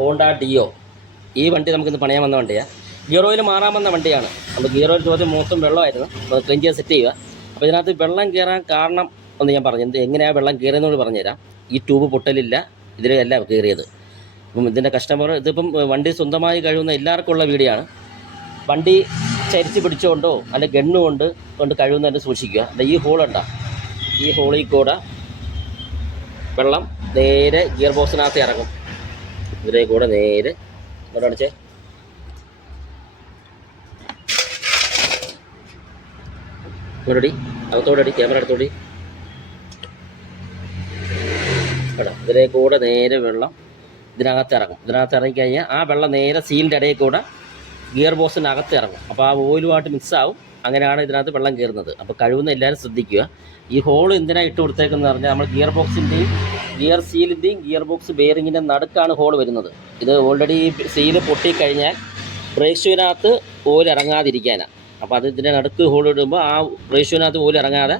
Honda deo. ഈ വണ്ടി നമുക്കിന്ന് പണിയാൻ വന്ന വണ്ടിയാണ്. ഗിയർ ഓയിൽ മാറാൻ വന്ന വണ്ടിയാണ്. അപ്പോൾ ഗിയർ ഓയിൽ ചോദ്യം മൊത്തം വെള്ളമായിരുന്നു. അപ്പോൾ ക്ലീൻ ചെയ്ത് സെറ്റ് ചെയ്യുക. അപ്പോൾ ഇതിനകത്ത് വെള്ളം കയറാൻ കാരണം ഒന്ന് ഞാൻ പറഞ്ഞു, എങ്ങനെയാണ് വെള്ളം കയറിയെന്നോട് പറഞ്ഞുതരാം. ഈ ട്യൂബ് പൊട്ടലില്ല, ഇതിലല്ല കയറിയത്. അപ്പം ഇതിൻ്റെ കസ്റ്റമർ ഇതിപ്പം വണ്ടി സ്വന്തമായി കഴിയുന്ന എല്ലാവർക്കും ഉള്ള വീഡിയോ ആണ്. വണ്ടി ചരിച്ച് പിടിച്ചുകൊണ്ടോ അല്ലെ കൊണ്ട് കഴിയുന്നതിന് സൂക്ഷിക്കുക. അല്ല ഈ ഹോളുണ്ടോ, ഈ ഹോളിൽ കൂടെ വെള്ളം നേരെ ഗിയർ ബോക്സിനകത്ത് ഇറങ്ങും. ഇതിലേ കൂടെ നേരെ ഇങ്ങോട്ട് കാണിച്ചേ, ഇങ്ങോട്ടടി, അകത്തോടടി, ക്യാമറ അടുത്തോടി. കേട്ടോ, ഇതിലേ കൂടെ നേരെ വെള്ളം ഇതിനകത്ത് ഇറങ്ങും. ഇതിനകത്ത് ഇറങ്ങിക്കഴിഞ്ഞാൽ ആ വെള്ളം നേരെ സീലിൻ്റെ ഇടയിൽ കൂടെ ഗിയർ ബോക്സിനകത്ത് ഇറങ്ങും. അപ്പോൾ ആ ഓയിലുമായിട്ട് മിക്സ് ആവും. അങ്ങനെയാണ് ഇതിനകത്ത് വെള്ളം കയറുന്നത്. അപ്പോൾ കഴിവുന്ന എല്ലാവരും ശ്രദ്ധിക്കുക. ഈ ഹോൾ എന്തിനാണ് ഇട്ട് കൊടുത്തേക്കെന്ന് പറഞ്ഞാൽ നമ്മൾ ഗിയർ ബോക്സിൻ്റെയും ഗിയർ സീലിൻ്റെയും ഗിയർ ബോക്സ് ബെയറിങ്ങിൻ്റെ നടുക്കാണ് ഹോൾ വരുന്നത്. ഇത് ഓൾറെഡി സീല് പൊട്ടിക്കഴിഞ്ഞാൽ ബ്രേക്ക് ഷൂവിനകത്ത് ഓയിൽ ഇറങ്ങാതിരിക്കാനാണ്. അപ്പോൾ അത് ഇതിൻ്റെ നടുക്ക് ഹോൾ ഇടുമ്പോൾ ആ ബ്രേക്ക് ഷൂവിനകത്ത് ഓയിൽ ഇറങ്ങാതെ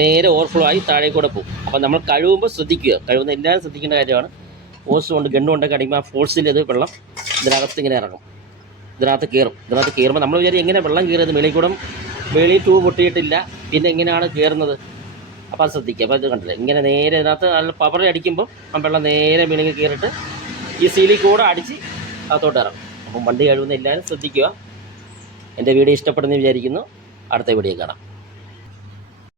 നേരെ ഓവർഫ്ലോ ആയി താഴെ കൂടെ പോകും. അപ്പോൾ നമ്മൾ കഴുകുമ്പോൾ ശ്രദ്ധിക്കുക. കഴിവുന്ന എല്ലാവരും ശ്രദ്ധിക്കേണ്ട കാര്യമാണ്. ഓസ് കൊണ്ട് ഗണ്ണുകൊണ്ടൊക്കെ അടിക്കുമ്പോൾ ആ ഫോഴ്സിൽ ഇത് വെള്ളം ഇതിനകത്ത് ഇങ്ങനെ ഇറങ്ങും, ഇതിനകത്ത് കയറുമ്പോൾ നമ്മൾ വിചാരിക്കും എങ്ങനെ വെള്ളം കയറിയത്, വെളിയിൽ ട്യൂബ് പൊട്ടിയിട്ടില്ല, പിന്നെ എങ്ങനെയാണ് കയറുന്നത്. അപ്പോൾ അത് ശ്രദ്ധിക്കുക. അപ്പോൾ ഇത് കണ്ടില്ല, ഇങ്ങനെ നേരെ ഇതിനകത്ത് നല്ല പവർ അടിക്കുമ്പോൾ ആ വെള്ളം നേരെ വെളിയിൽ കയറിയിട്ട് ഈ സീലിൽ കൂടെ അടിച്ച് അകത്തോട്ട് ഇറങ്ങും. അപ്പം വണ്ടി കഴിവുന്ന എല്ലാവരും ശ്രദ്ധിക്കുക. എൻ്റെ വീഡിയോ ഇഷ്ടപ്പെടുമെന്ന് വിചാരിക്കുന്നു. അടുത്ത വീഡിയോ കാണാം.